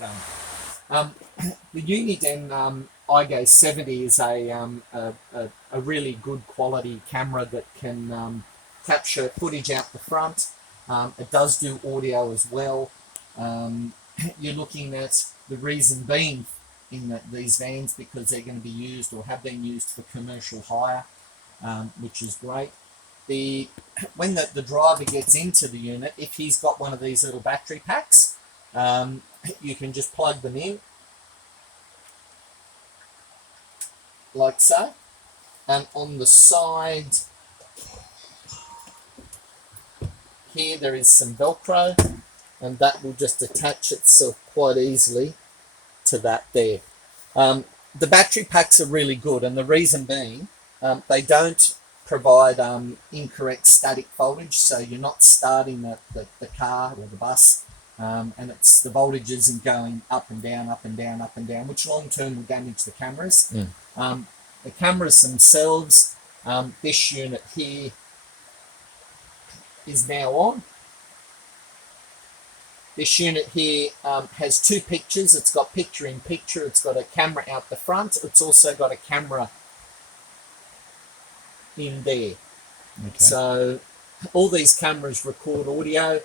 done. The Uniden iGo 70 is a really good quality camera that can capture footage out the front. It does do audio as well. You're looking at the reason being in these vans because they're going to be used or have been used for commercial hire, which is great. When the driver gets into the unit, if he's got one of these little battery packs, you can just plug them in like so, and on the side here there is some Velcro, and that will just attach itself quite easily to that there. The battery packs are really good, and the reason being they don't provide incorrect static voltage, so you're not starting the car or the bus and it's the voltage isn't going up and down, up and down, up and down, which long term will damage the cameras. The cameras themselves, this unit here is now on. This unit here has two pictures. It's got picture in picture. It's got a camera out the front. It's also got a camera in there. Okay. So all these cameras record audio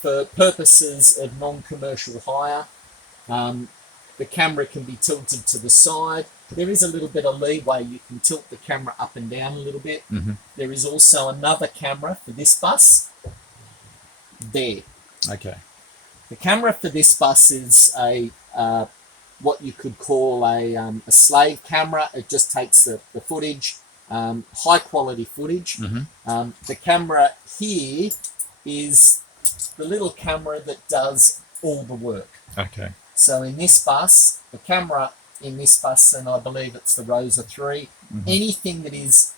for purposes of non-commercial hire. The camera can be tilted to the side. There is a little bit of leeway. You can tilt the camera up and down a little bit. There is also another camera for this bus there. Okay. The camera for this bus is a what you could call a slave camera. It just takes the footage, high quality footage. The camera here is the little camera that does all the work. Okay. So in this bus, the camera in this bus, and I believe it's the Rosa 3, anything that is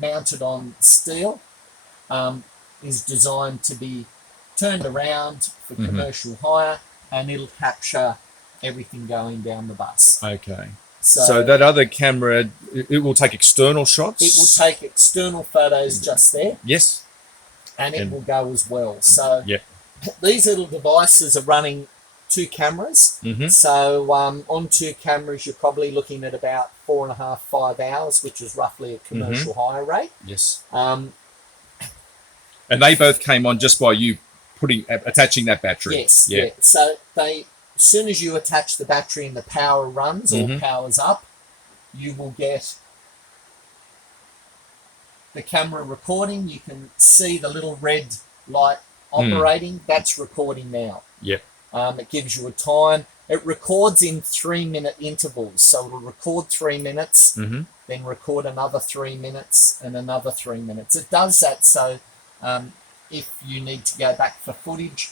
mounted on steel is designed to be turned around for commercial hire, and it'll capture everything going down the bus. Okay. So that other camera, it will take external shots? It will take external photos just there. Yes. And it will go as well. So these little devices are running two cameras. So on two cameras, you're probably looking at about 4.5, 5 hours, which is roughly a commercial hire rate. Yes. And they both came on just by you attaching that battery. Yes. Yeah. So as soon as you attach the battery and the power runs or powers up, you will get the camera recording. You can see the little red light operating. That's recording now. Yep. It gives you a time. It records in 3-minute intervals. So it'll record 3 minutes, then record another 3 minutes and another 3 minutes. It does that so if you need to go back for footage,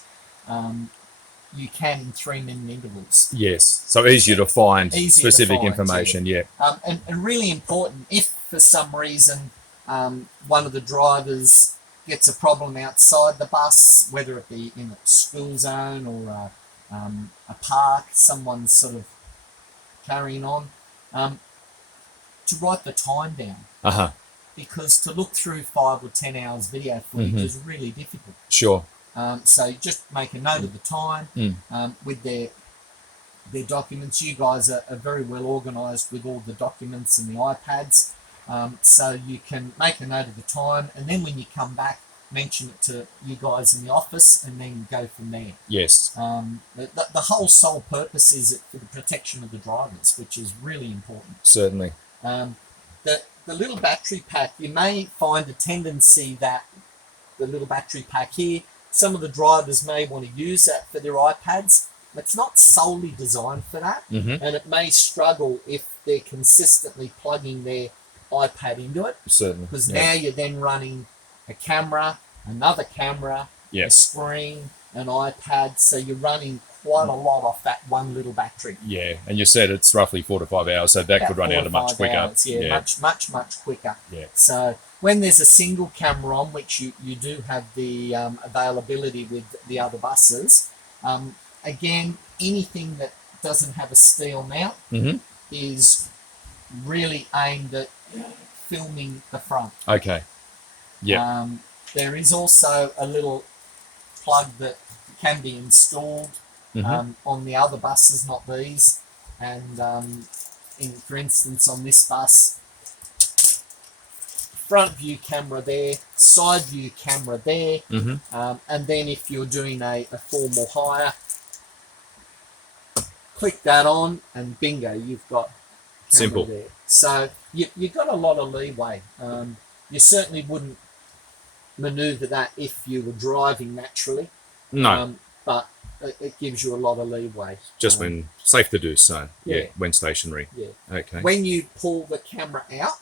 you can in 3-minute intervals. Yes, so easier to find specific information, and really important, if for some reason one of the drivers gets a problem outside the bus, whether it be in a school zone or a park, someone's sort of carrying on, to write the time down. Because to look through 5 or 10 hours video footage is really difficult. Sure. So just make a note of the time with their documents. You guys are very well organised with all the documents and the iPads, so you can make a note of the time, and then when you come back, mention it to you guys in the office, and then go from there. Yes. The whole sole purpose is for the protection of the drivers, which is really important. Certainly. The little battery pack, you may find a tendency that the little battery pack here, some of the drivers may want to use that for their iPads. It's not solely designed for that, and it may struggle if they're consistently plugging their iPad into it. Certainly. Because now you're then running a camera, another camera, a screen, an iPad, so you're running quite a lot off that one little battery. Yeah, and you said it's roughly 4 to 5 hours, so that about could run out much quicker. Hours, much quicker. Yeah. So when there's a single camera on, which you do have the availability with the other buses, again, anything that doesn't have a steel mount is really aimed at filming the front. Okay. Yeah. There is also a little plug that can be installed on the other buses, not these. And for instance, on this bus, front view camera there, side view camera there, and then if you're doing a formal hire, click that on and bingo, you've got camera there. So you've got a lot of leeway. You certainly wouldn't maneuver that if you were driving naturally. No. But it gives you a lot of leeway. Just when safe to do so. Yeah. When stationary. Yeah. Okay. When you pull the camera out,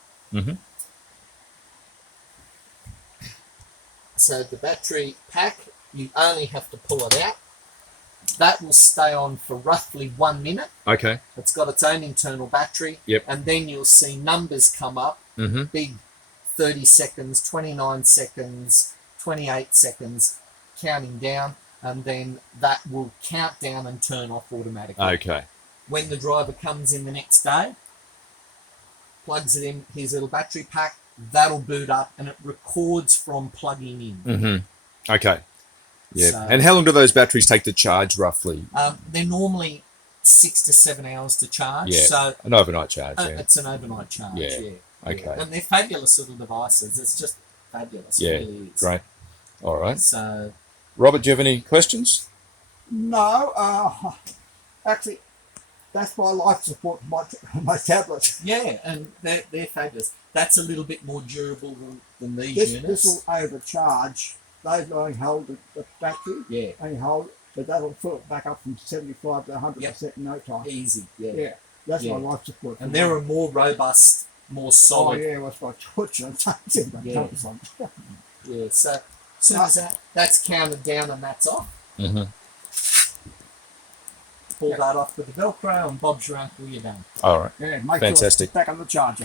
so the battery pack, you only have to pull it out. That will stay on for roughly 1 minute. Okay. It's got its own internal battery. Yep. And then you'll see numbers come up, big 30 seconds, 29 seconds, 28 seconds, counting down, and then that will count down and turn off automatically. Okay. When the driver comes in the next day, plugs it in his little battery pack, that'll boot up and it records from plugging in. Okay. Yeah. So, and how long do those batteries take to charge roughly? They're normally 6 to 7 hours to charge. Yeah. So an overnight charge. it's an overnight charge. Yeah. Okay. And they're fabulous little devices. It's just fabulous. Yeah. It really is. Great. All right. So, Robert, do you have any questions? No, actually, that's my life support, my tablet. yeah, and they're fabulous. That's a little bit more durable than these units. This will overcharge. Those only hold the battery. Yeah. Only hold, but that'll fill it back up from 75 to 100% in no time. Easy. Yeah. Yeah, that's my life support. And they're a more robust, more solid. Oh yeah, what's my torture? Yeah. Yeah. So as soon as that's counted down and that's off, pull that off with the Velcro and bob's your uncle, you're done. All right. Yeah, make Fantastic. sure it's back on the charger.